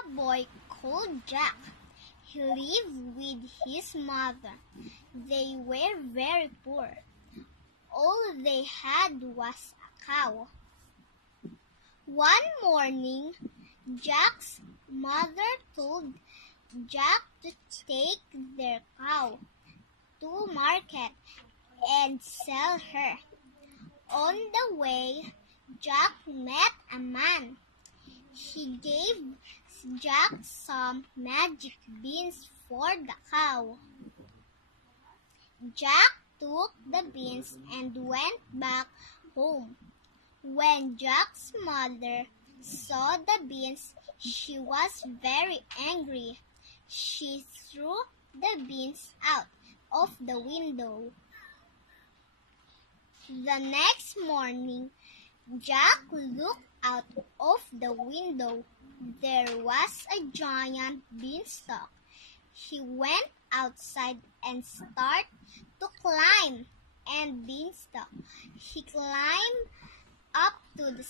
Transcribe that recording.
A boy called Jack. He lived with his mother. They were very poor. All they had was a cow. One morning, Jack's mother told Jack to take their cow to market and sell her. On the way, Jack met a man. He gave Jack some magic beans for the cow. Jack took the beans and went back home. When Jack's mother saw the beans, she was very angry. She threw the beans out of the window. The next morning, Jack looked out of the window. There was a giant beanstalk. He went outside and started to climb the beanstalk. He climbed up to the